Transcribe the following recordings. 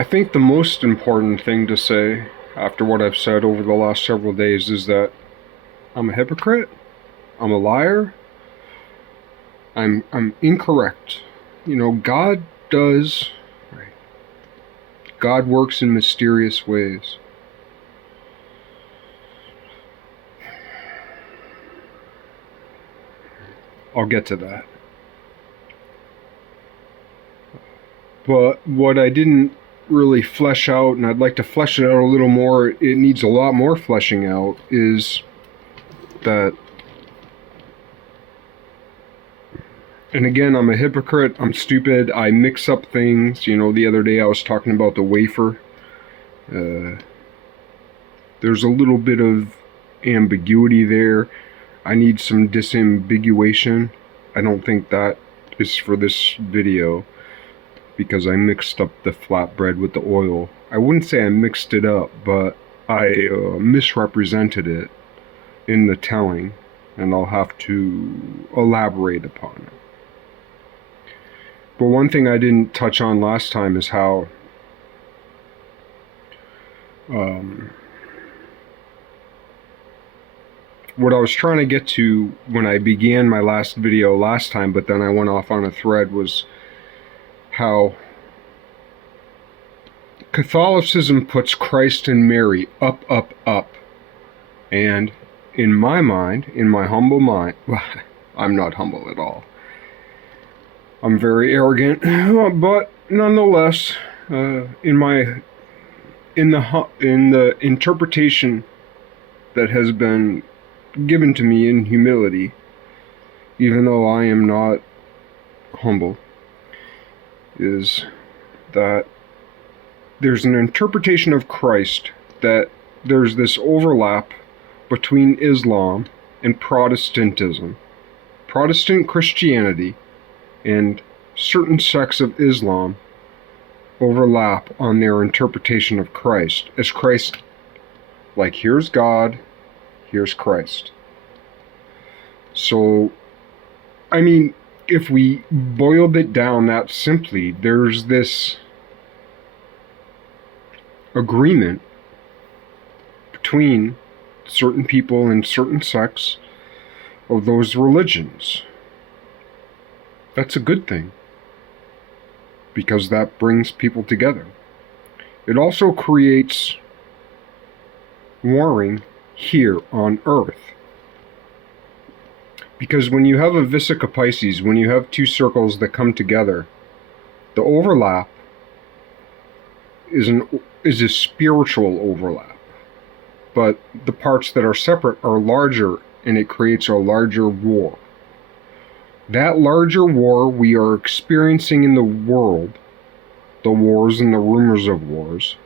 I think the most important thing to say after what I've said over the last several days is that I'm a hypocrite, I'm a liar, I'm incorrect. God does right. God works in mysterious ways. I'll get to that. But what I didn't really flesh out, and I'd like to flesh it out a little more, it needs a lot more fleshing out, is that, and again, I'm a hypocrite, I'm stupid, I mix up things. The other day I was talking about the wafer. There's a little bit of ambiguity there. I need some disambiguation. I don't think that is for this video, because I mixed up the flatbread with the oil. I wouldn't say I mixed it up, but I misrepresented it in the telling, and I'll have to elaborate upon it. But one thing I didn't touch on last time is how what I was trying to get to when I began my last video last time, but then I went off on a thread, was how Catholicism puts Christ and Mary up, up, up. And in my mind, in my humble mind, well, I'm not humble at all. I'm very arrogant, but nonetheless, in the interpretation that has been given to me in humility, even though I am not humble, is that there's an interpretation of Christ that there's this overlap between Islam and Protestantism. Protestant Christianity and certain sects of Islam overlap on their interpretation of Christ, as Christ, like, here's God, here's Christ. So, I mean, if we boiled it down that simply, there's this agreement between certain people and certain sects of those religions. That's a good thing, because that brings people together. It also creates warring here on Earth. Because when you have a Vesica Pisces, when you have two circles that come together, the overlap is a spiritual overlap. But the parts that are separate are larger, and it creates a larger war. That larger war we are experiencing in the world, the wars and the rumors of wars,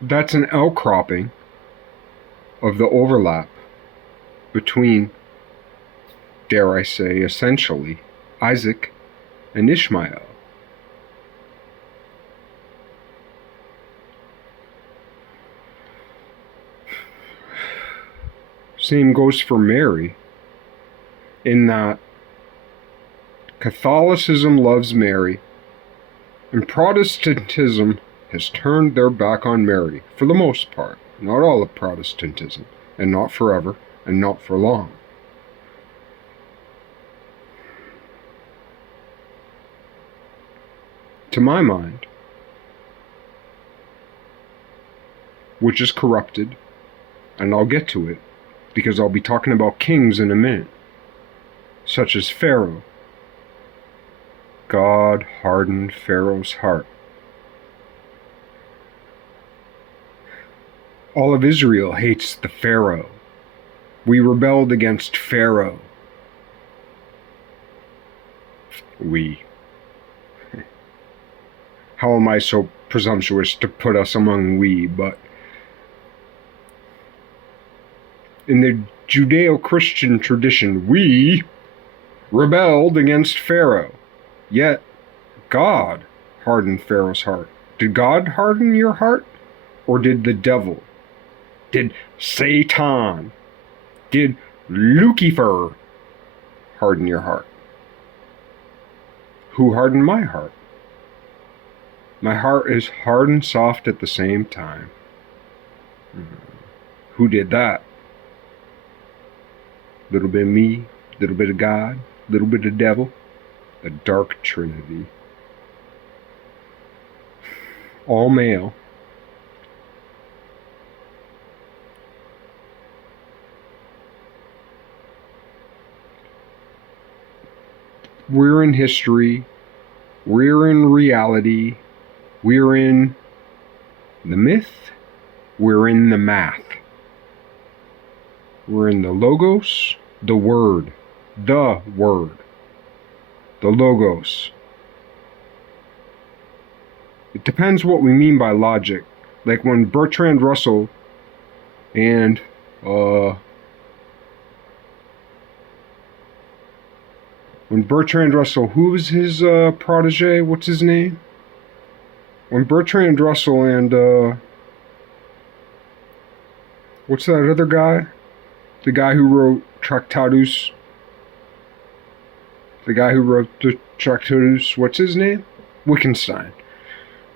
that's an outcropping of the overlap between, dare I say, essentially, Isaac and Ishmael. Same goes for Mary, in that Catholicism loves Mary, and Protestantism has turned their back on Mary, for the most part. Not all of Protestantism, and not forever, and not for long. To my mind, which is corrupted, and I'll get to it, because I'll be talking about kings in a minute, such as Pharaoh. God hardened Pharaoh's heart. All of Israel hates the Pharaoh. We rebelled against Pharaoh. We. How am I so presumptuous to put us among we, but in the Judeo-Christian tradition, we rebelled against Pharaoh. Yet, God hardened Pharaoh's heart. Did God harden your heart? Or did the devil? Did Satan? Did Lucifer harden your heart? Who hardened my heart? My heart is hard and soft at the same time. Who did that? Little bit of me, little bit of God, little bit of devil. The dark trinity. All male. We're in history. We're in reality. We're in the myth. We're in the math. We're in the logos, the word, the logos. It depends what we mean by logic. Like when Bertrand Russell and who was his protege? What's his name? When Bertrand Russell and what's that other guy? The guy who wrote Tractatus. The guy who wrote the Tractatus, what's his name? Wittgenstein.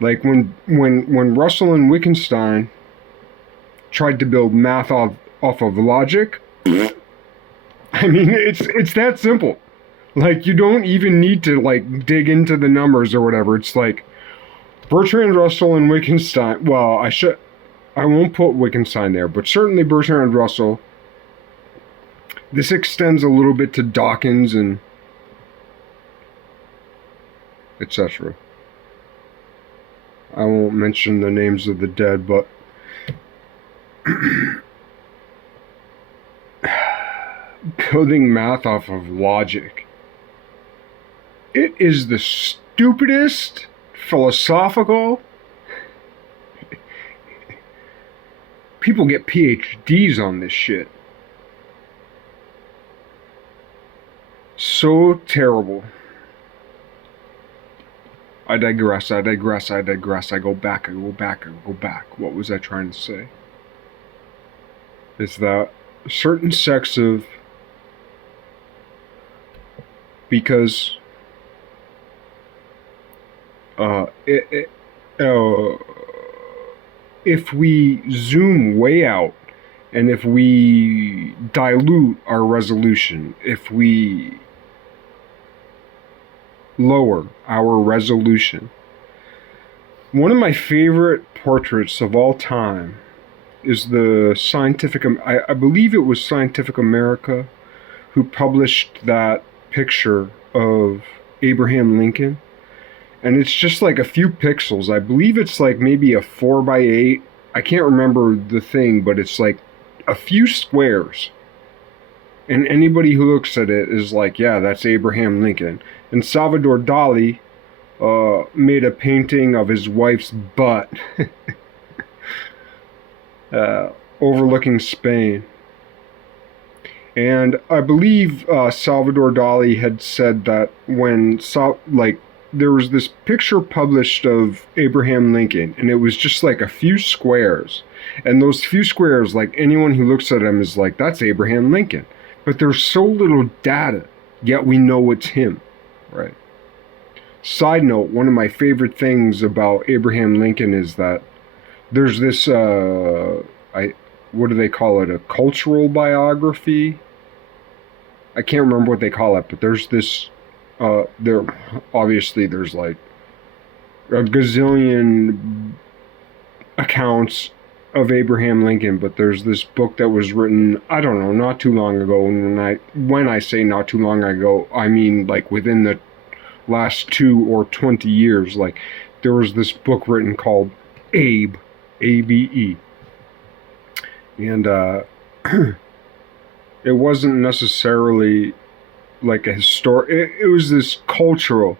Like when Russell and Wittgenstein tried to build math off of logic, I mean, it's that simple. Like, you don't even need to, like, dig into the numbers or whatever. It's like, Bertrand Russell and Wittgenstein, well, I won't put Wittgenstein there, but certainly Bertrand Russell. This extends a little bit to Dawkins and etc. I won't mention the names of the dead, but building math off of logic. It is the stupidest philosophical. People get PhDs on this shit. So terrible. I digress. I go back. What was I trying to say? It's that certain sects of... Because... if we zoom way out, and if we dilute our resolution, if we lower our resolution. One of my favorite portraits of all time is the Scientific... I believe it was Scientific America who published that picture of Abraham Lincoln. And it's just like a few pixels. I believe it's like maybe a 4x8. I can't remember the thing, but it's like a few squares. And anybody who looks at it is like, yeah, that's Abraham Lincoln. And Salvador Dali made a painting of his wife's butt overlooking Spain. And I believe Salvador Dali had said that when there was this picture published of Abraham Lincoln, and it was just like a few squares. And those few squares, like anyone who looks at them is like, that's Abraham Lincoln. But there's so little data, yet we know it's him, right? Side note, one of my favorite things about Abraham Lincoln is that there's this, what do they call it, a cultural biography? I can't remember what they call it, but there's this... there's like a gazillion accounts of Abraham Lincoln, but there's this book that was written, I don't know, not too long ago. And when I say not too long ago, I mean like within the last 2 or 20 years. Like there was this book written called Abe, A-B-E. And it wasn't necessarily like a it was this cultural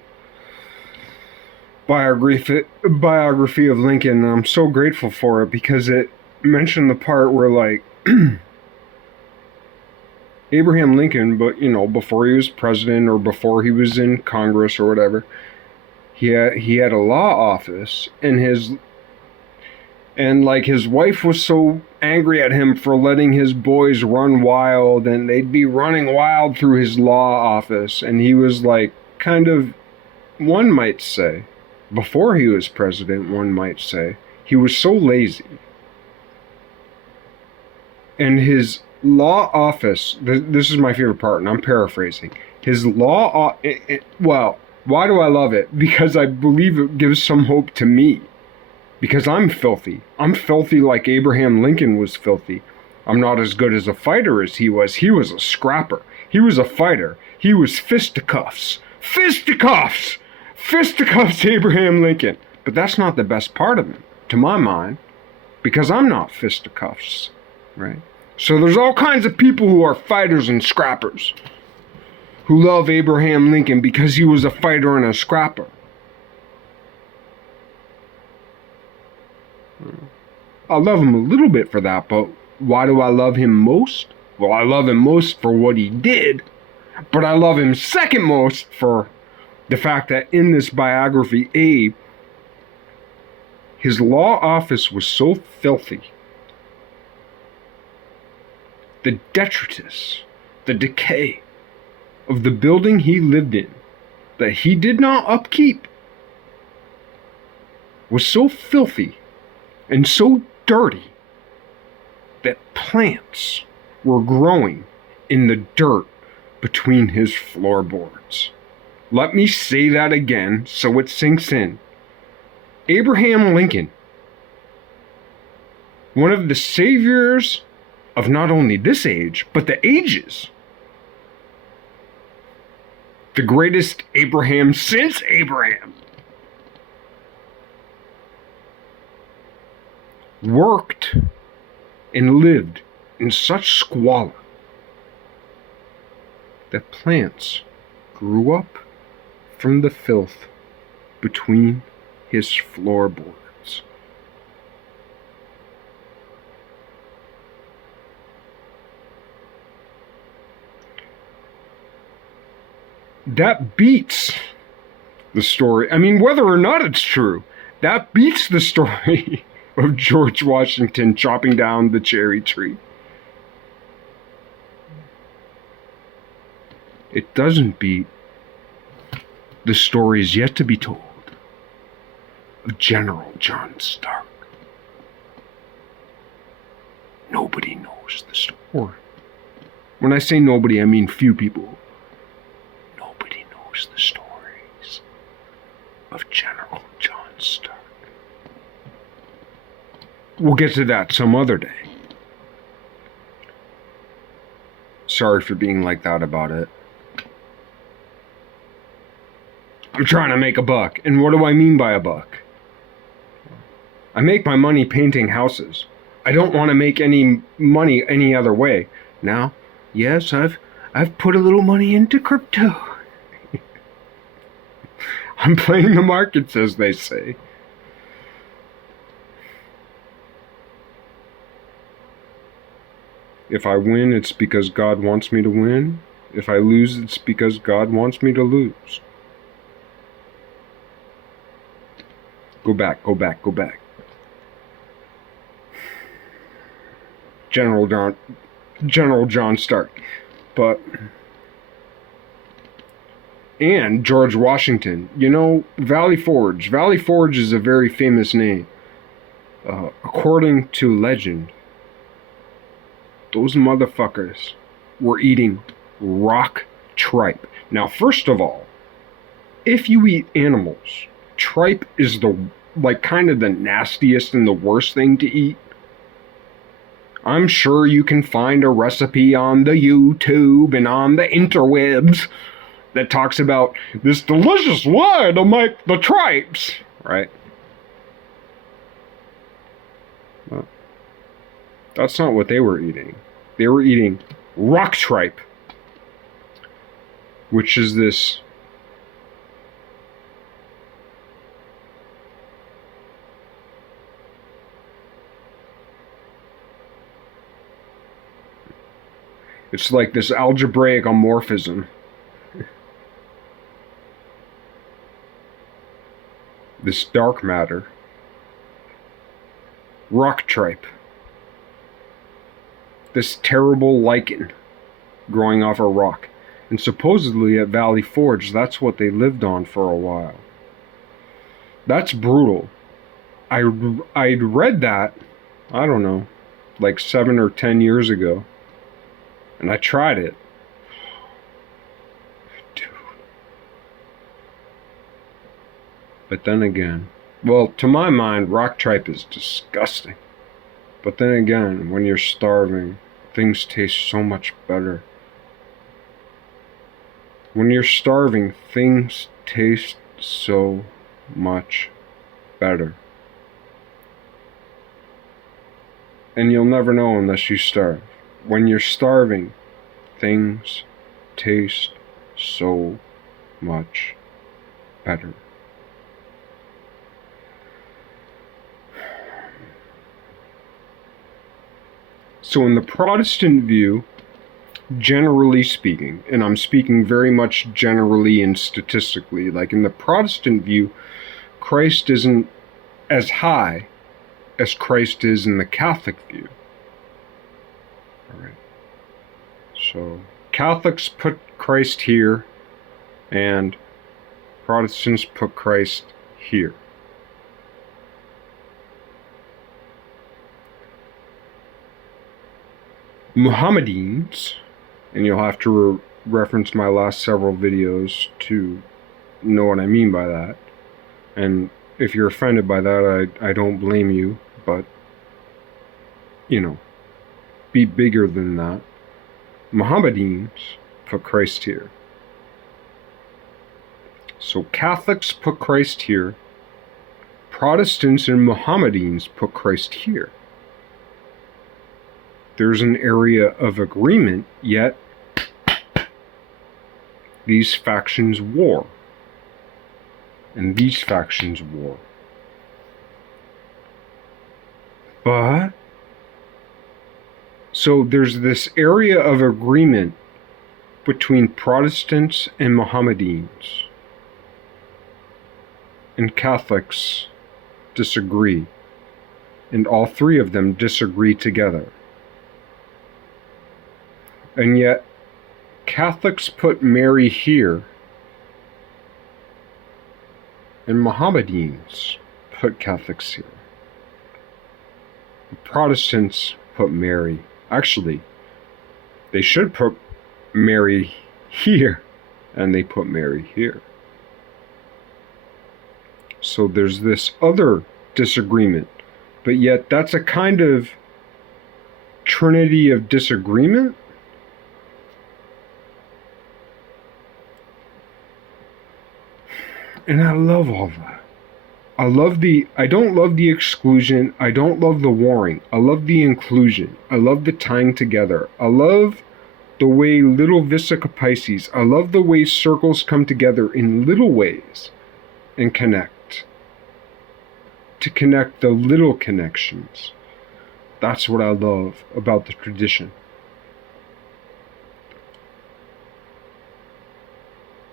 biography of Lincoln, and I'm so grateful for it because it mentioned the part where like Abraham Lincoln, but you know, before he was president or before he was in Congress or whatever, he had a law office, and his wife was so angry at him for letting his boys run wild, and they'd be running wild through his law office, and he was like kind of, one might say, before he was president, one might say, he was so lazy. And his law office, this is my favorite part, and I'm paraphrasing. His law, well, why do I love it? Because I believe it gives some hope to me. Because I'm filthy. I'm filthy like Abraham Lincoln was filthy. I'm not as good as a fighter as he was. He was a scrapper. He was a fighter. He was fisticuffs. Fisticuffs! Fisticuffs Abraham Lincoln. But that's not the best part of him, to my mind. Because I'm not fisticuffs, right? So there's all kinds of people who are fighters and scrappers, who love Abraham Lincoln because he was a fighter and a scrapper. I love him a little bit for that, but why do I love him most? Well, I love him most for what he did, but I love him second most for the fact that in this biography, his law office was so filthy. The detritus, the decay of the building he lived in that he did not upkeep was so filthy and so dirty that plants were growing in the dirt between his floorboards. Let me say that again so it sinks in. Abraham Lincoln, one of the saviors of not only this age, but the ages. The greatest Abraham since Abraham. Worked and lived in such squalor that plants grew up from the filth between his floorboards. That beats the story. I mean, whether or not it's true, that beats the story of George Washington chopping down the cherry tree. It doesn't beat the stories yet to be told of General John Stark. Nobody knows the story. When I say nobody, I mean few people. Nobody knows the stories of General John Stark. We'll get to that some other day. Sorry for being like that about it. I'm trying to make a buck. And what do I mean by a buck? I make my money painting houses. I don't want to make any money any other way. Now, yes, I've put a little money into crypto. I'm playing the markets, as they say. If I win, it's because God wants me to win. If I lose, it's because God wants me to lose. Go back, go back, go back. General John Stark. But, and George Washington. You know, Valley Forge. Valley Forge is a very famous name. According to legend, those motherfuckers were eating rock tripe. Now, first of all, if you eat animals, tripe is kind of the nastiest and the worst thing to eat. I'm sure you can find a recipe on the YouTube and on the interwebs that talks about this delicious way to make the tripes, right? Well, that's not what they were eating. They were eating rock tripe, which is this it's like this algebraic amorphism. This dark matter. Rock tripe. This terrible lichen growing off a rock. And supposedly at Valley Forge, that's what they lived on for a while. That's brutal. I'd read that, I don't know, like 7 or 10 years ago, and I tried it. Dude. But then again, well, to my mind, rock tripe is disgusting. But then again, when you're starving, things taste so much better. When you're starving, things taste so much better. And you'll never know unless you starve. When you're starving, things taste so much better. So in the Protestant view, generally speaking, and I'm speaking very much generally and statistically, like in the Protestant view, Christ isn't as high as Christ is in the Catholic view. All right. So Catholics put Christ here, and Protestants put Christ here. Mohammedans, and you'll have to reference my last several videos to know what I mean by that. And if you're offended by that, I don't blame you, but, you know, be bigger than that. Mohammedans put Christ here. So Catholics put Christ here. Protestants and Mohammedans put Christ here. There's an area of agreement, yet these factions war. And these factions war. But, so there's this area of agreement between Protestants and Mohammedans. And Catholics disagree. And all three of them disagree together. And yet, Catholics put Mary here, and Mohammedans put Catholics here. The Protestants put Mary. Actually, they should put Mary here, and they put Mary here. So there's this other disagreement, but yet that's a kind of trinity of disagreement. And I love all that. I don't love the exclusion. I don't love the warring. I love the inclusion. I love the tying together. I love the way little Visica Pisces. I love the way circles come together in little ways and connect. To connect the little connections. That's what I love about the tradition.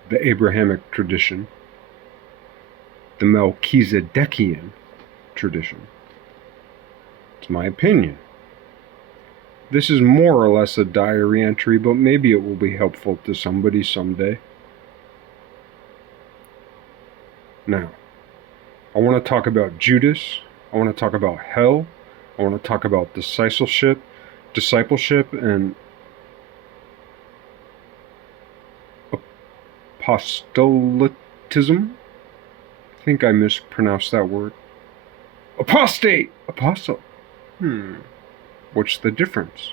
The Abrahamic tradition. The Melchizedekian tradition. It's my opinion. This is more or less a diary entry, but maybe it will be helpful to somebody someday. Now, I want to talk about Judas. I want to talk about hell. I want to talk about discipleship, and apostolatism. I think I mispronounced that word. Apostate! Apostle. What's the difference?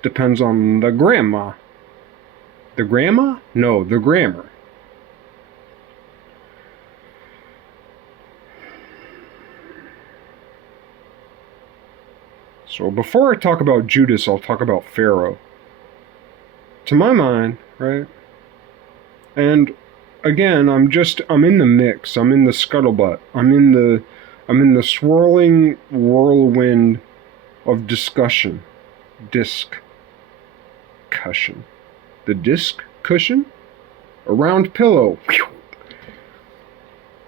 Depends on the grandma. The grandma? No, the grammar. So before I talk about Judas, I'll talk about Pharaoh. To my mind, right? And again, I'm in the mix. I'm in the scuttlebutt. I'm in the swirling whirlwind of discussion. Discussion. The disc cushion? A round pillow.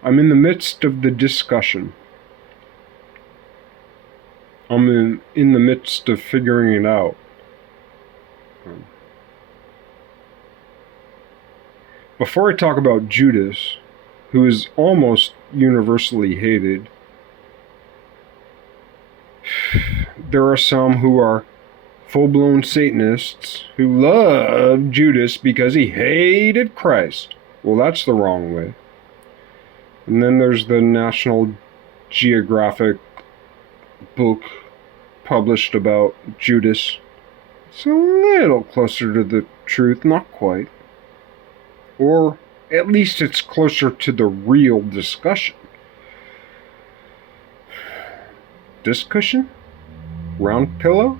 I'm in the midst of the discussion. I'm in the midst of figuring it out. Before I talk about Judas, who is almost universally hated. There are some who are full-blown Satanists who love Judas because he hated Christ. Well, that's the wrong way. And then there's the National Geographic book published about Judas. It's a little closer to the truth, not quite. Or at least it's closer to the real discussion. Discussion? Round pillow?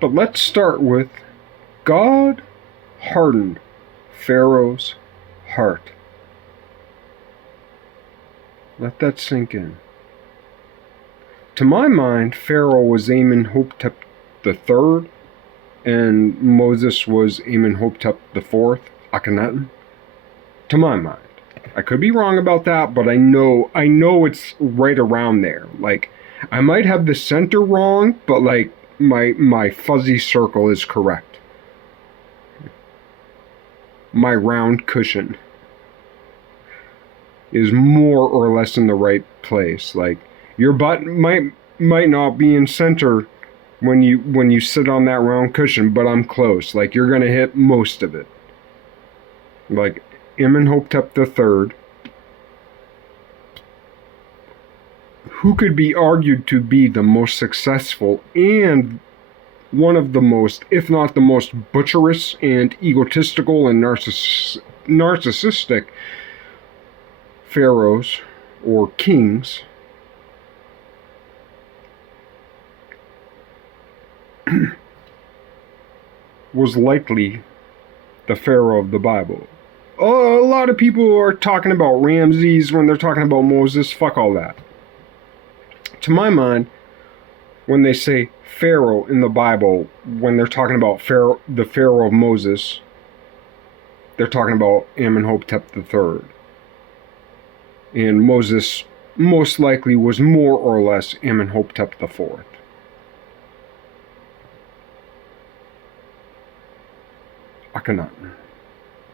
But let's start with God hardened Pharaoh's heart. Let that sink in. To my mind, Pharaoh was Amenhotep III, and Moses was Amenhotep IV, Akhenaten. To my mind. I could be wrong about that, but I know it's right around there. Like, I might have the center wrong, but like my fuzzy circle is correct. My round cushion is more or less in the right place. Like, your butt might not be in center when you sit on that round cushion, but I'm close. Like, you're gonna hit most of it. Like Amenhotep III, who could be argued to be the most successful and one of the most, if not the most, butcherous and egotistical and narcissistic pharaohs or kings, was likely the Pharaoh of the Bible. Oh, a lot of people are talking about Ramses when they're talking about Moses. Fuck all that. To my mind, when they say Pharaoh in the Bible, when they're talking about Pharaoh, the Pharaoh of Moses, they're talking about Amenhotep III. And Moses most likely was more or less Amenhotep IV. Akhenaten.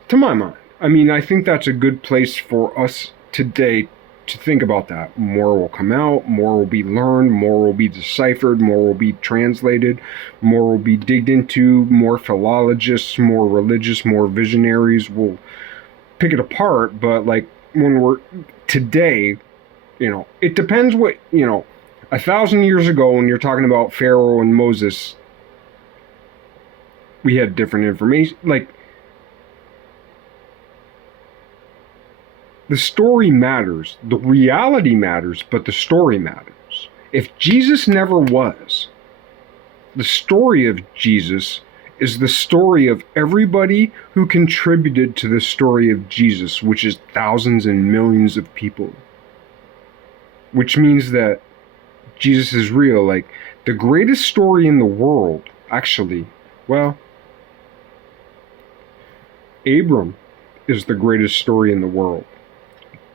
To my mind. I mean, I think that's a good place for us today to think about that. More will come out, more will be learned, more will be deciphered, more will be translated, more will be digged into, more philologists, more religious, more visionaries will pick it apart. But like, when we're today, it depends what, 1,000 years ago when you're talking about Pharaoh and Moses, we had different information. Like, the story matters, the reality matters, but the story matters. If Jesus never was, the story of Jesus is the story of everybody who contributed to the story of Jesus, which is thousands and millions of people. Which means that Jesus is real. Like, the greatest story in the world, actually, well, Abram is the greatest story in the world.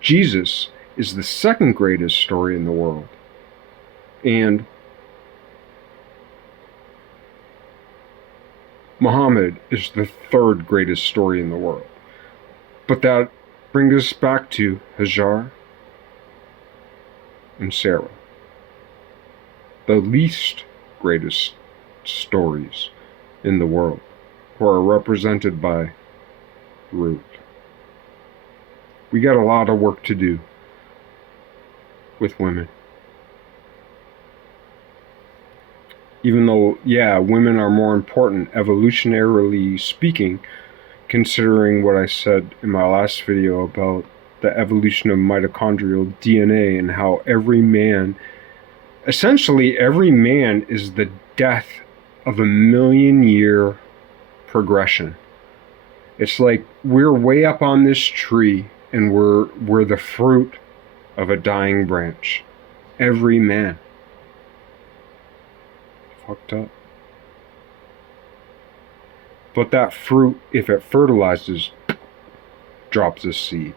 Jesus is the second greatest story in the world. And Muhammad is the third greatest story in the world. But that brings us back to Hajar and Sarah, the least greatest stories in the world, who are represented by Ruth. We got a lot of work to do with women. Even though, yeah, women are more important, evolutionarily speaking, considering what I said in my last video about the evolution of mitochondrial DNA and how essentially every man is the death of a 1,000,000-year progression. It's like we're way up on this tree and we're the fruit of a dying branch. Every man. Fucked up. But that fruit, if it fertilizes, drops a seed.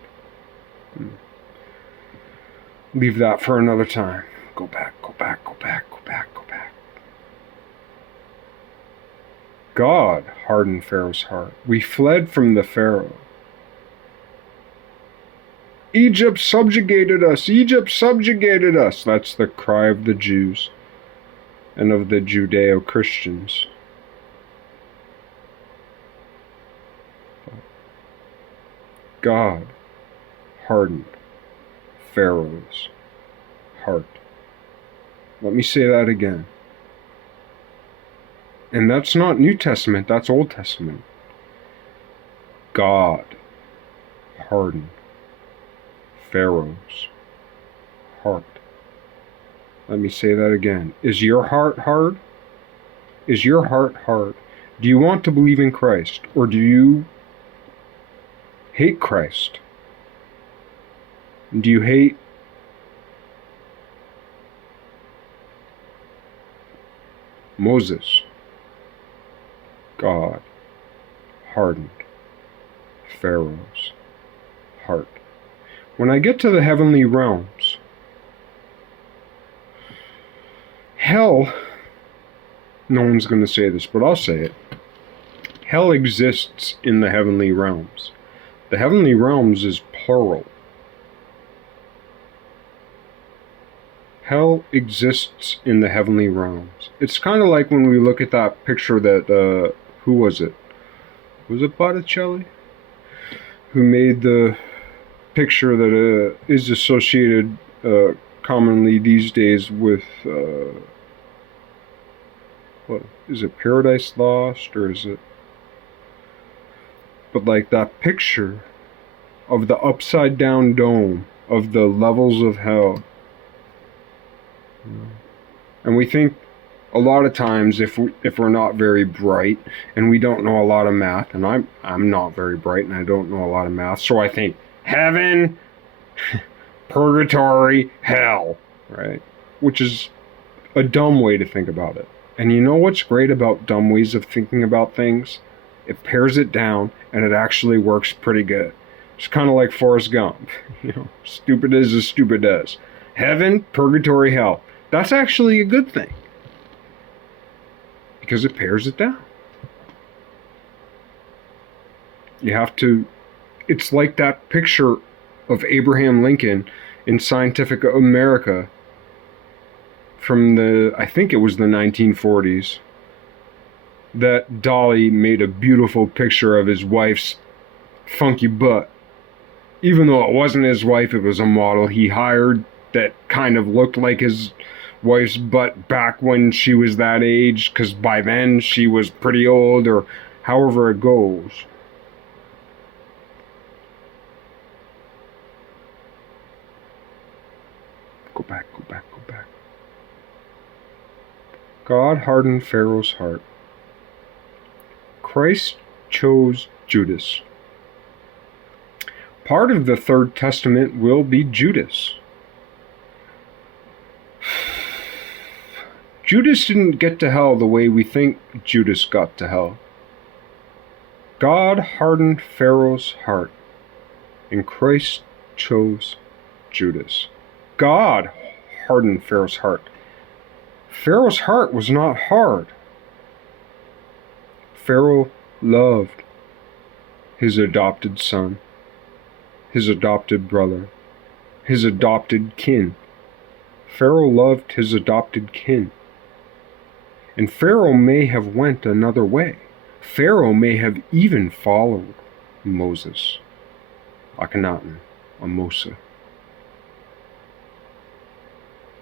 Leave that for another time. Go back, go back, go back, go back, go back. God hardened Pharaoh's heart. We fled from the Pharaoh. Egypt subjugated us! Egypt subjugated us! That's the cry of the Jews and of the Judeo-Christians. God hardened Pharaoh's heart. Let me say that again. And that's not New Testament, that's Old Testament. God hardened Pharaoh's heart. Let me say that again. Is your heart hard? Is your heart hard? Do you want to believe in Christ, or do you hate Christ? Do you hate Moses? God hardened Pharaoh's heart. When I get to the heavenly realms, hell, no one's going to say this, but I'll say it. Hell exists in the heavenly realms. The heavenly realms is plural. Hell exists in the heavenly realms. It's kind of like when we look at that picture that, who was it? Was it Botticelli? Who made the picture that is associated commonly these days with, what, is it Paradise Lost, or is it? But like that picture of the upside down dome of the levels of hell. And we think a lot of times if we're not very bright and we don't know a lot of math, and I'm not very bright and I don't know a lot of math, so I think heaven, purgatory, hell, right? Which is a dumb way to think about it. And you know what's great about dumb ways of thinking about things? It pares it down and it actually works pretty good. It's kind of like Forrest Gump. Stupid is as stupid as. Heaven, purgatory, hell. That's actually a good thing. Because it pares it down. You have to, it's like that picture of Abraham Lincoln in Scientific America from I think it was the 1940s, that Dolly made a beautiful picture of his wife's funky butt. Even though it wasn't his wife, it was a model he hired that kind of looked like his wife's butt back when she was that age, because by then she was pretty old, or however it goes. Go back. God hardened Pharaoh's heart. Christ chose Judas. Part of the Third Testament will be Judas. Judas didn't get to hell the way we think Judas got to hell. God hardened Pharaoh's heart, and Christ chose Judas. God hardened Pharaoh's heart. Pharaoh's heart was not hard. Pharaoh loved his adopted son, his adopted brother, his adopted kin. Pharaoh loved his adopted kin. And Pharaoh may have went another way. Pharaoh may have even followed Moses, Akhenaten, or Moses.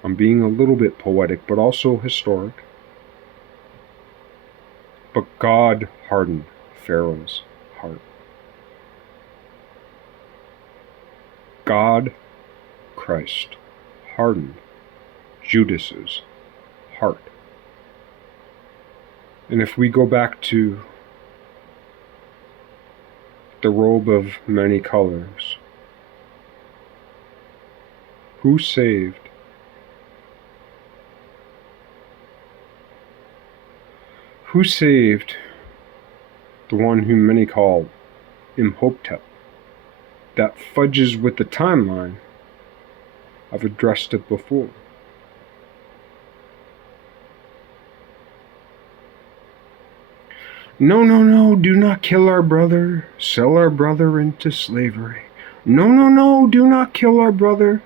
I'm being a little bit poetic, but also historic. But God hardened Pharaoh's heart. God, Christ, hardened Judas's heart. And if we go back to the robe of many colors, who saved? Who saved the one whom many call Imhotep? That fudges with the timeline. I've addressed it before. No, no, no, do not kill our brother, sell our brother into slavery. No, no, no, do not kill our brother.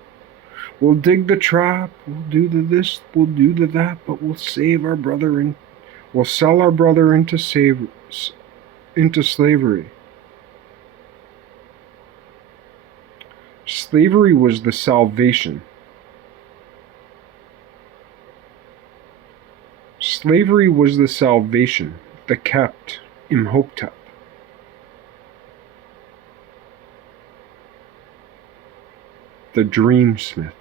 We'll dig the trap, we'll do the this, we'll do the that, but we'll save our brother and we'll sell our brother into slavery. Slavery was the salvation. Slavery was the salvation that kept Imhotep. The dreamsmith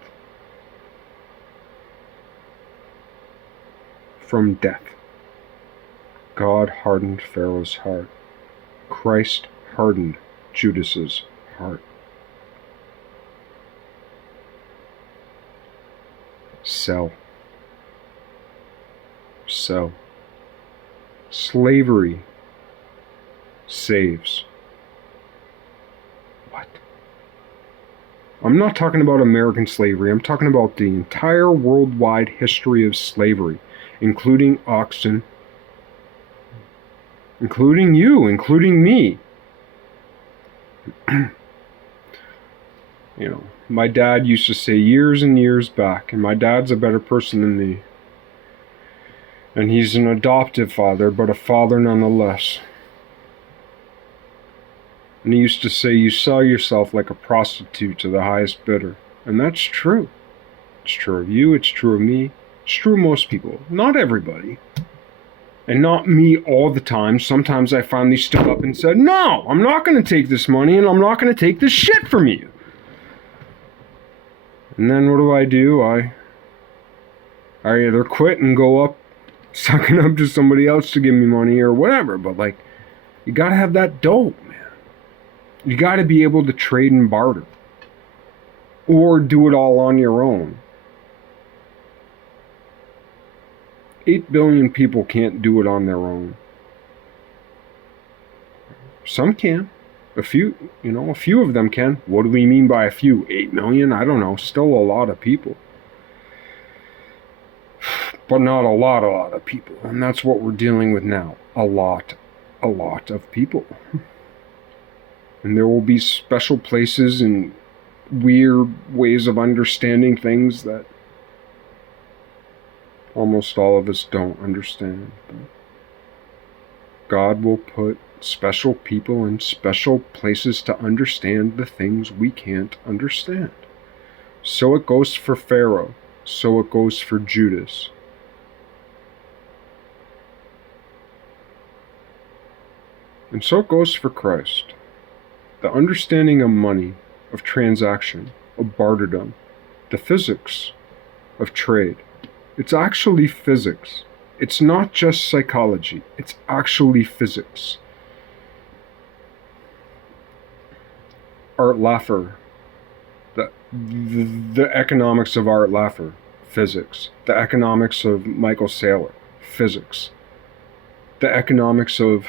from death. God hardened Pharaoh's heart. Christ hardened Judas's heart. Sell. Sell. Slavery saves. What? I'm not talking about American slavery. I'm talking about the entire worldwide history of slavery, including oxen, including you, including me. You know, my dad used to say years and years back, and my dad's a better person than me. And he's an adoptive father, but a father nonetheless. And he used to say, you sell yourself like a prostitute to the highest bidder. And that's true. It's true of you, it's true of me, it's true of most people. Not everybody. And not me all the time. Sometimes I finally stood up and said, no, I'm not going to take this money and I'm not going to take this shit from you. And then what do? I either quit and go up sucking up to somebody else to give me money or whatever. But like, you got to have that dough, man. You got to be able to trade and barter. Or do it all on your own. 8 billion people can't do it on their own. Some can. A few of them can. What do we mean by a few? 8 million? I don't know. Still a lot of people. But not a lot of people. And that's what we're dealing with now. A lot of people. And there will be special places and weird ways of understanding things that almost all of us don't understand. But God will put special people in special places to understand the things we can't understand. So it goes for Pharaoh. So it goes for Judas. And so it goes for Christ. The understanding of money, of transaction, of barterdom, the physics of trade. It's actually physics. It's not just psychology. It's actually physics. Art Laffer, the economics of Art Laffer, physics. The economics of Michael Saylor, physics. The economics of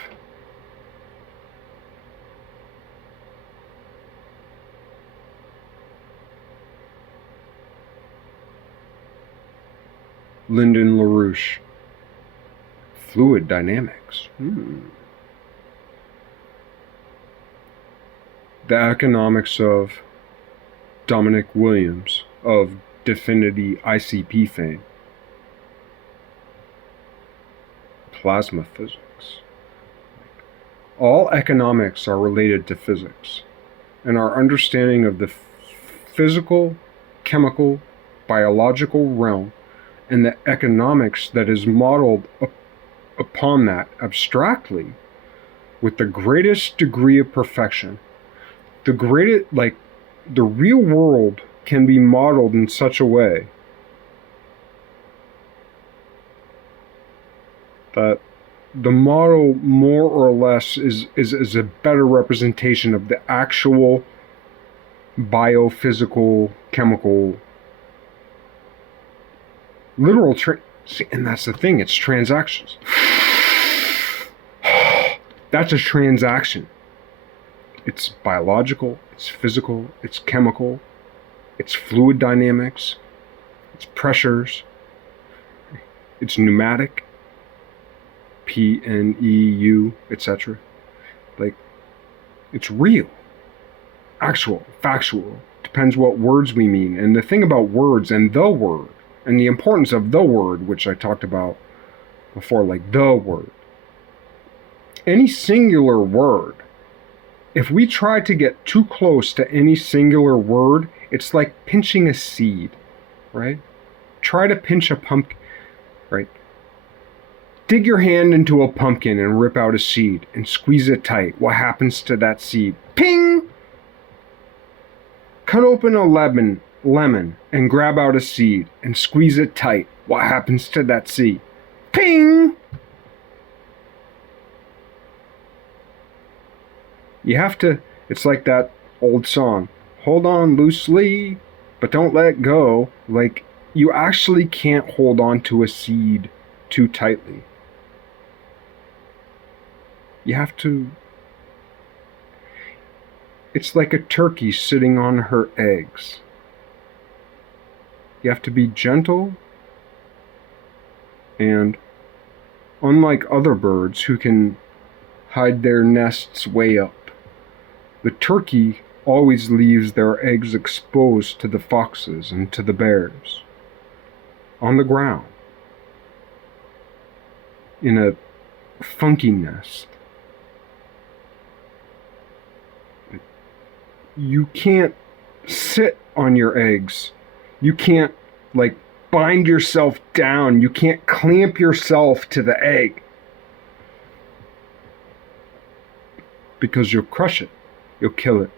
Lyndon LaRouche, fluid dynamics. The economics of Dominic Williams of Definity ICP fame. Plasma physics. All economics are related to physics, and our understanding of the physical, chemical, biological realm and the economics that is modeled upon that abstractly with the greatest degree of perfection. The real world can be modeled in such a way that the model more or less is a better representation of the actual biophysical, chemical, literal and that's the thing, it's transactions. That's a transaction. It's biological, it's physical, it's chemical, it's fluid dynamics, it's pressures, it's pneumatic. PNEU, etc. Like, it's real, actual, factual. Depends what words we mean. And the thing about words and the word, and the importance of the word, which I talked about before, like the word. Any singular word, if we try to get too close to any singular word, it's like pinching a seed, right? Try to pinch a pumpkin, right? Dig your hand into a pumpkin and rip out a seed and squeeze it tight. What happens to that seed? Ping! Cut open a lemon and grab out a seed and squeeze it tight. What happens to that seed? Ping! You have to, it's like that old song, hold on loosely, but don't let go. Like, you actually can't hold on to a seed too tightly. You have to, it's like a turkey sitting on her eggs. You have to be gentle, and unlike other birds who can hide their nests way up, the turkey always leaves their eggs exposed to the foxes and to the bears, on the ground, in a funky nest. You can't sit on your eggs. You can't, like, bind yourself down. You can't clamp yourself to the egg, because you'll crush it. You'll kill it.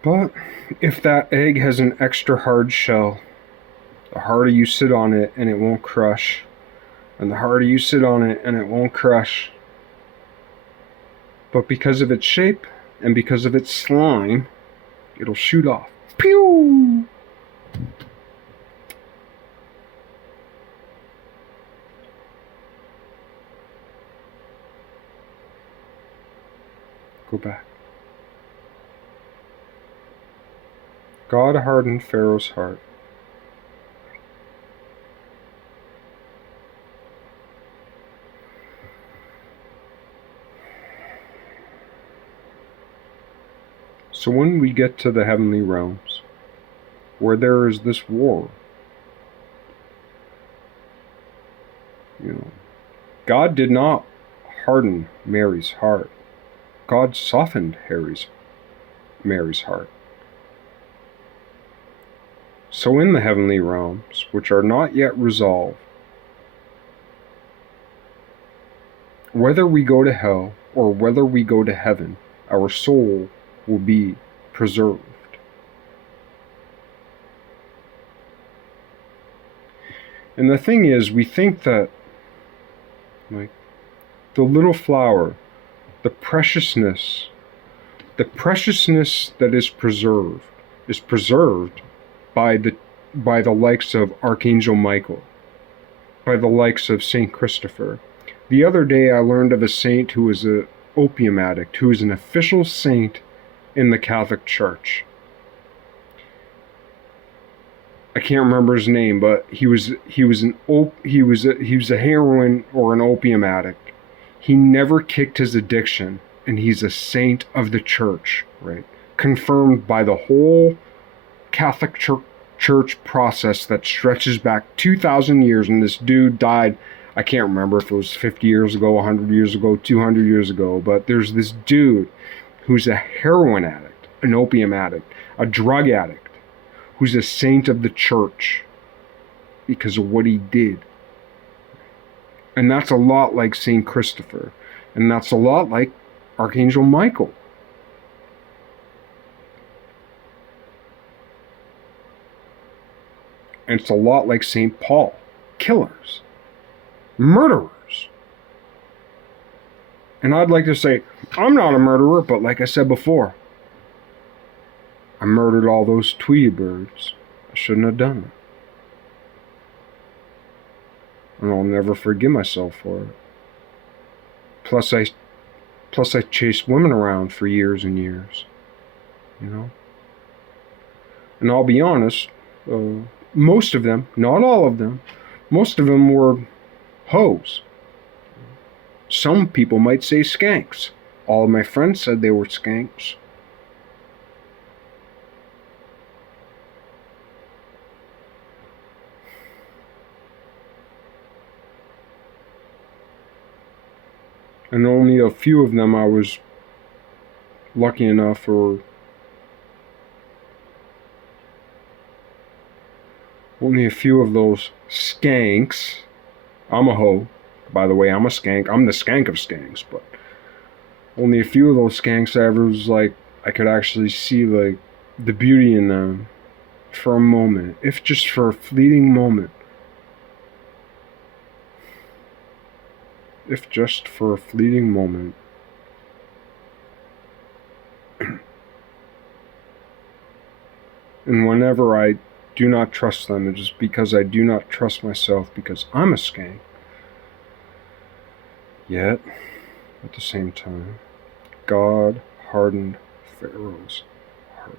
But if that egg has an extra hard shell, the harder you sit on it and it won't crush, and the harder you sit on it and it won't crush. But because of its shape and because of its slime, it'll shoot off. Pew! Go back. God hardened Pharaoh's heart. So when we get to the heavenly realms, where there is this war, God did not harden Mary's heart. God softened Mary's heart. So in the heavenly realms, which are not yet resolved, whether we go to hell or whether we go to heaven, our soul will be preserved. And the thing is, we think that, like, the little flower, the preciousness that is preserved by the likes of Archangel Michael, by the likes of Saint Christopher. The other day I learned of a saint who was an opium addict, who is an official saint in the Catholic Church. I can't remember his name, but he was a heroin or an opium addict. He never kicked his addiction, and he's a saint of the church, right? Confirmed by the whole Catholic church process that stretches back 2,000 years, and this dude died, I can't remember if it was 50 years ago, 100 years ago, 200 years ago, but there's this dude who's a heroin addict, an opium addict, a drug addict, who's a saint of the church because of what he did. And that's a lot like Saint Christopher, and that's a lot like Archangel Michael. And it's a lot like St. Paul. Killers. Murderers. And I'd like to say, I'm not a murderer, but like I said before, I murdered all those Tweety birds. I shouldn't have done it. And I'll never forgive myself for it. Plus I chased women around for years and years, you know. And I'll be honest, most of them, not all of them, most of them were hoes. Some people might say skanks. All of my friends said they were skanks. And only a few of them I was lucky enough, or only a few of those skanks. I'm a hoe. By the way, I'm a skank. I'm the skank of skanks, but only a few of those skanks I ever was like, I could actually see like the beauty in them for a moment, if just for a fleeting moment. If just for a fleeting moment. And whenever I do not trust them, it is because I do not trust myself, because I'm a skank. Yet, at the same time, God hardened Pharaoh's heart.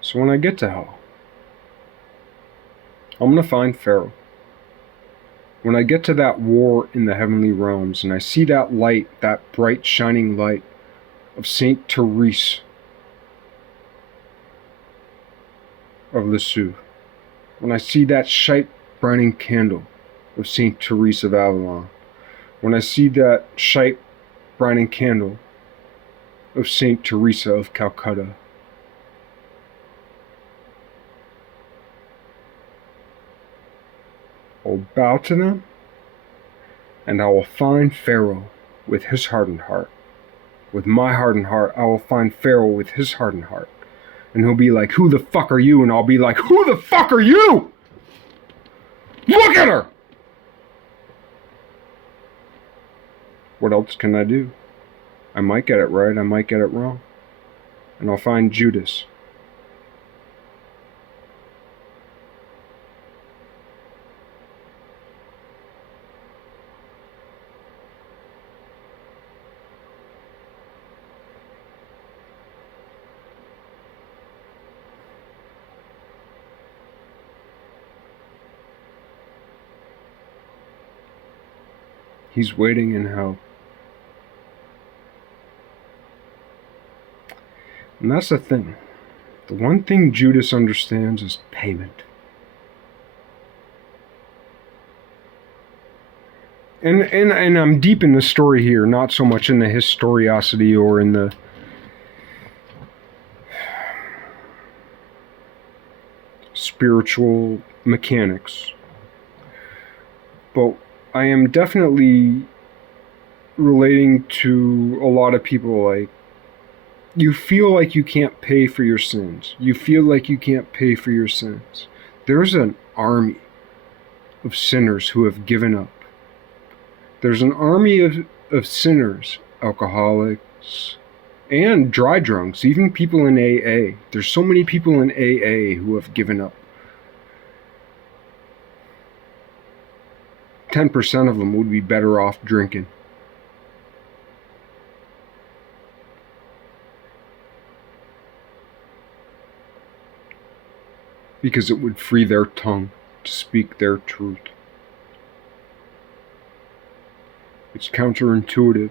So when I get to hell, I'm going to find Pharaoh. When I get to that war in the heavenly realms, and I see that light, that bright shining light of Saint Therese of Lisieux, when I see that shite burning candle of Saint Therese of Avila, when I see that shite burning candle of Saint Teresa of Calcutta, I'll bow to them, and I will find Pharaoh with his hardened heart. With my hardened heart, I will find Pharaoh with his hardened heart. And he'll be like, "Who the fuck are you?" And I'll be like, "Who the fuck are you? Look at her!" What else can I do? I might get it right, I might get it wrong. And I'll find Judas. He's waiting in hell. And that's the thing. The one thing Judas understands is payment. And I'm deep in the story here, not so much in the historiosity or in the spiritual mechanics. But I am definitely relating to a lot of people. Like, you feel like you can't pay for your sins. You feel like you can't pay for your sins. There's an army of sinners who have given up. There's an army of sinners, alcoholics, and dry drunks, even people in AA. There's so many people in AA who have given up. 10% of them would be better off drinking. Because it would free their tongue to speak their truth. It's counterintuitive.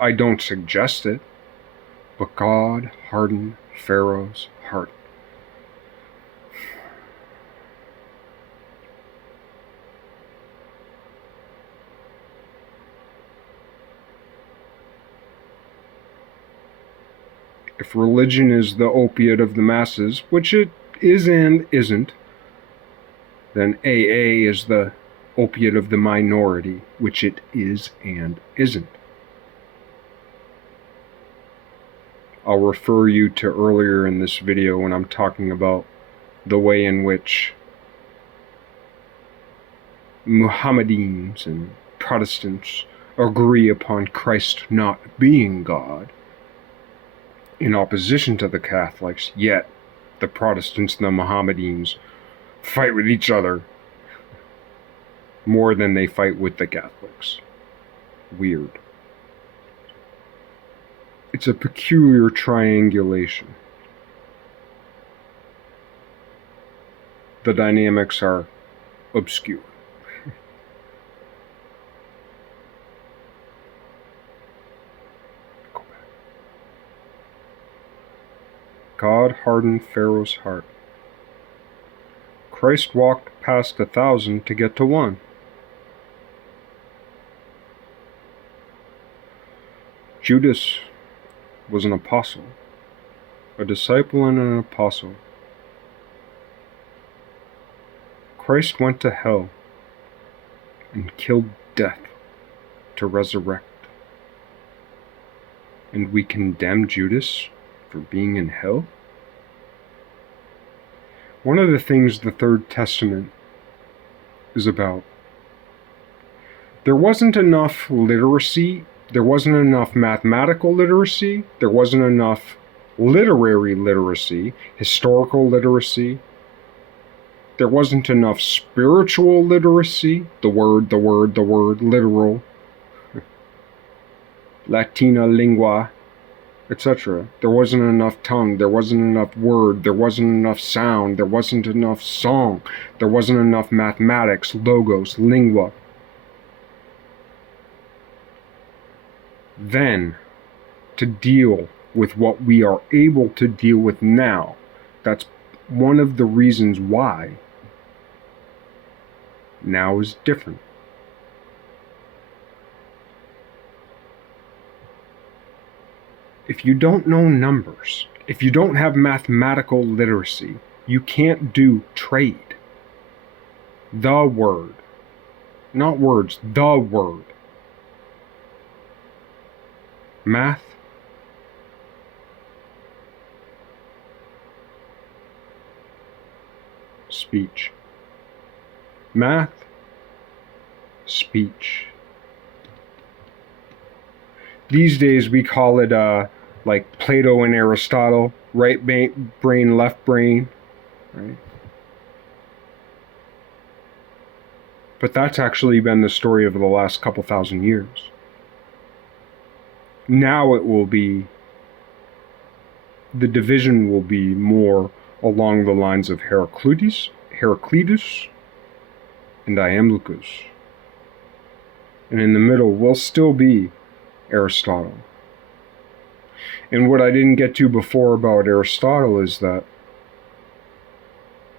I don't suggest it, but God hardened Pharaoh's heart. If religion is the opiate of the masses, which it is and isn't, then AA is the opiate of the minority, which it is and isn't. I'll refer you to earlier in this video when I'm talking about the way in which Mohammedans and Protestants agree upon Christ not being God, in opposition to the Catholics, yet the Protestants and the Mohammedans fight with each other. more than they fight with the Catholics. Weird. It's a peculiar triangulation. The dynamics are obscure. God hardened Pharaoh's heart. Christ walked past 1,000 to get to one. Judas was an apostle, a disciple and an apostle. Christ went to hell and killed death to resurrect. And we condemn Judas for being in hell? One of the things the Third Testament is about, there wasn't enough literacy, there wasn't enough mathematical literacy, there wasn't enough literary literacy, historical literacy, there wasn't enough spiritual literacy, the word, literal, Latina lingua, etc. There wasn't enough tongue, there wasn't enough word, there wasn't enough sound, there wasn't enough song, there wasn't enough mathematics, logos, lingua. Then, to deal with what we are able to deal with now, that's one of the reasons why now is different. If you don't know numbers, if you don't have mathematical literacy, you can't do trade. The word. Not words, the word. Math. Speech. Math. Speech. These days we call it like Plato and Aristotle, right brain, left brain, right? But that's actually been the story of the last couple thousand years. Now it will be, the division will be more along the lines of Heraclitus and Iamblichus. And in the middle will still be Aristotle. And what I didn't get to before about Aristotle is that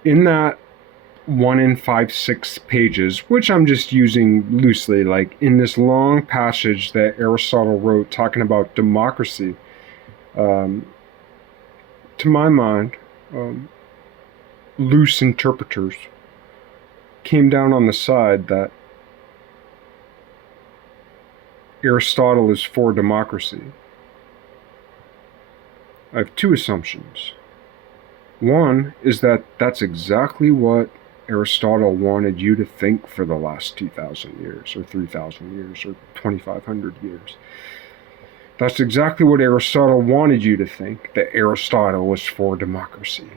in that 1 in 5, 6 pages, which I'm just using loosely, like in this long passage that Aristotle wrote talking about democracy, to my mind, loose interpreters came down on the side that Aristotle is for democracy. I have two assumptions. One is that that's exactly what Aristotle wanted you to think for the last 2,000 years, or 3,000 years, or 2,500 years. That's exactly what Aristotle wanted you to think, that Aristotle was for democracy.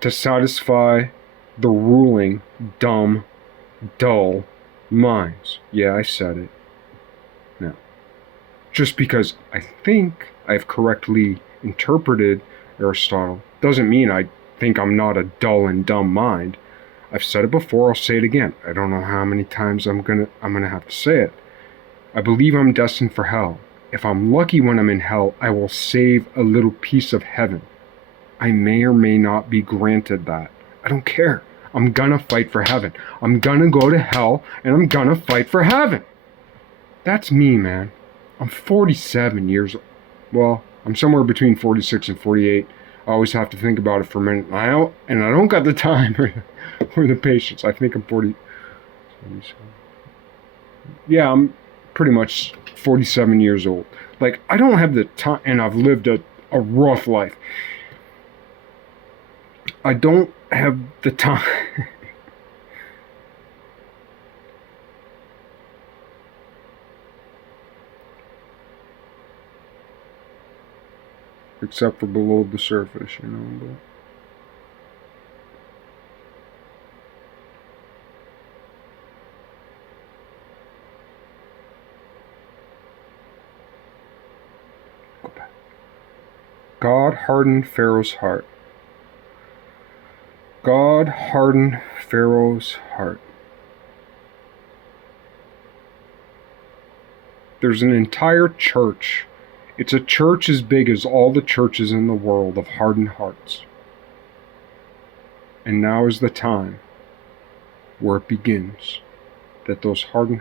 To satisfy the ruling, dumb, dull minds. Yeah, I said it. Now, just because I think I've correctly interpreted Aristotle doesn't mean I think I'm not a dull and dumb mind. I've said it before, I'll say it again. I don't know how many times I'm gonna have to say it. I believe I'm destined for hell. If I'm lucky when I'm in hell, I will save a little piece of heaven. I may or may not be granted that. I don't care. I'm gonna fight for heaven. I'm gonna go to hell and I'm gonna fight for heaven. That's me, man. I'm 47 years old. Well, I'm somewhere between 46 and 48. I always have to think about it for a minute. And I don't got the time or the patience. I think I'm 40. Yeah, I'm pretty much 47 years old. Like, I don't have the time, and I've lived a rough life. I don't have the time. Except for below the surface, you know. God hardened Pharaoh's heart. God hardened Pharaoh's heart. There's an entire church. It's a church as big as all the churches in the world of hardened hearts. And now is the time where it begins, that those hardened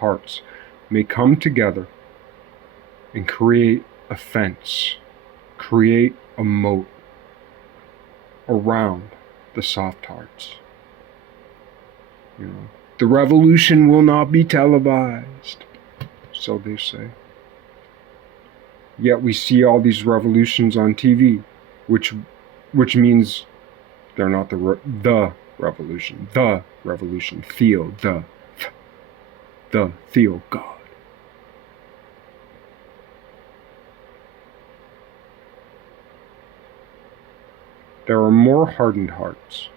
hearts may come together and create a fence, create a moat around the soft hearts. The revolution will not be televised, so they say. Yet we see all these revolutions on TV, which means they're not the revolution. The revolution. Theo, the Theo God. There are more hardened hearts.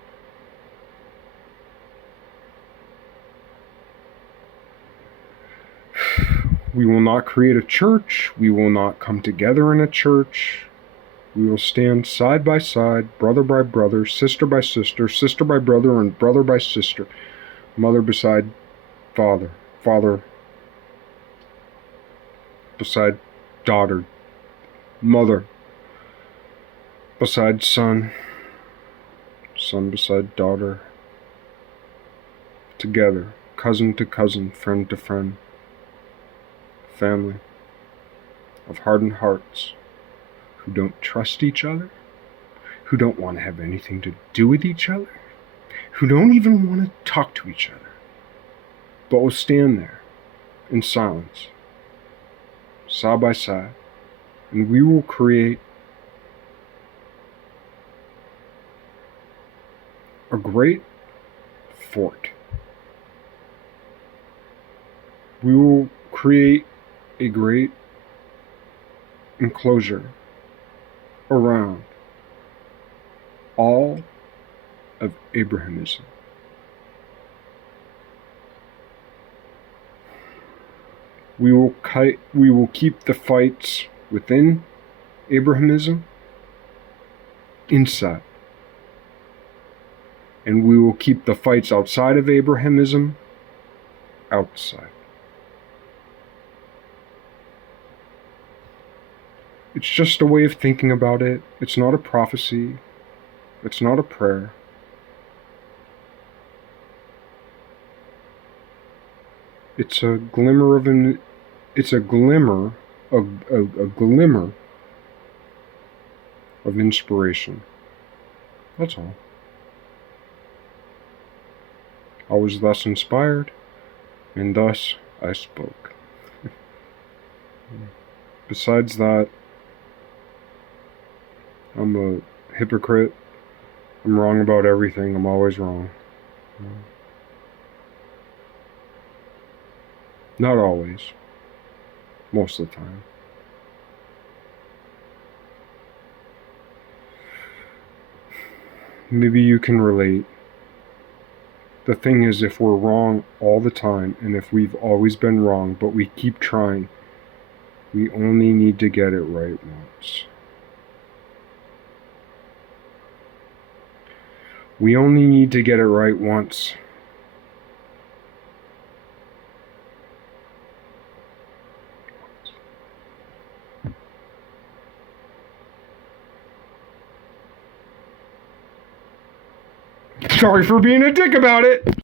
We will not create a church. We will not come together in a church. We will stand side by side, brother by brother, sister by sister, sister by brother, and brother by sister, mother beside father, father beside daughter, mother beside son, son beside daughter, together, cousin to cousin, friend to friend, family of hardened hearts who don't trust each other, who don't want to have anything to do with each other, who don't even want to talk to each other, but will stand there in silence, side by side, and we will create a great fort. We will create a great enclosure around all of Abrahamism. We will keep the fights within Abrahamism inside. And we will keep the fights outside of Abrahamism outside. It's just a way of thinking about it. It's not a prophecy. It's not a prayer. It's a glimmer of inspiration. That's all. I was thus inspired, and thus I spoke. Besides that, I'm a hypocrite. I'm wrong about everything. I'm always wrong. Not always. Most of the time. Maybe you can relate. The thing is, if we're wrong all the time, and if we've always been wrong, but we keep trying, we only need to get it right once. We only need to get it right once. Sorry for being a dick about it.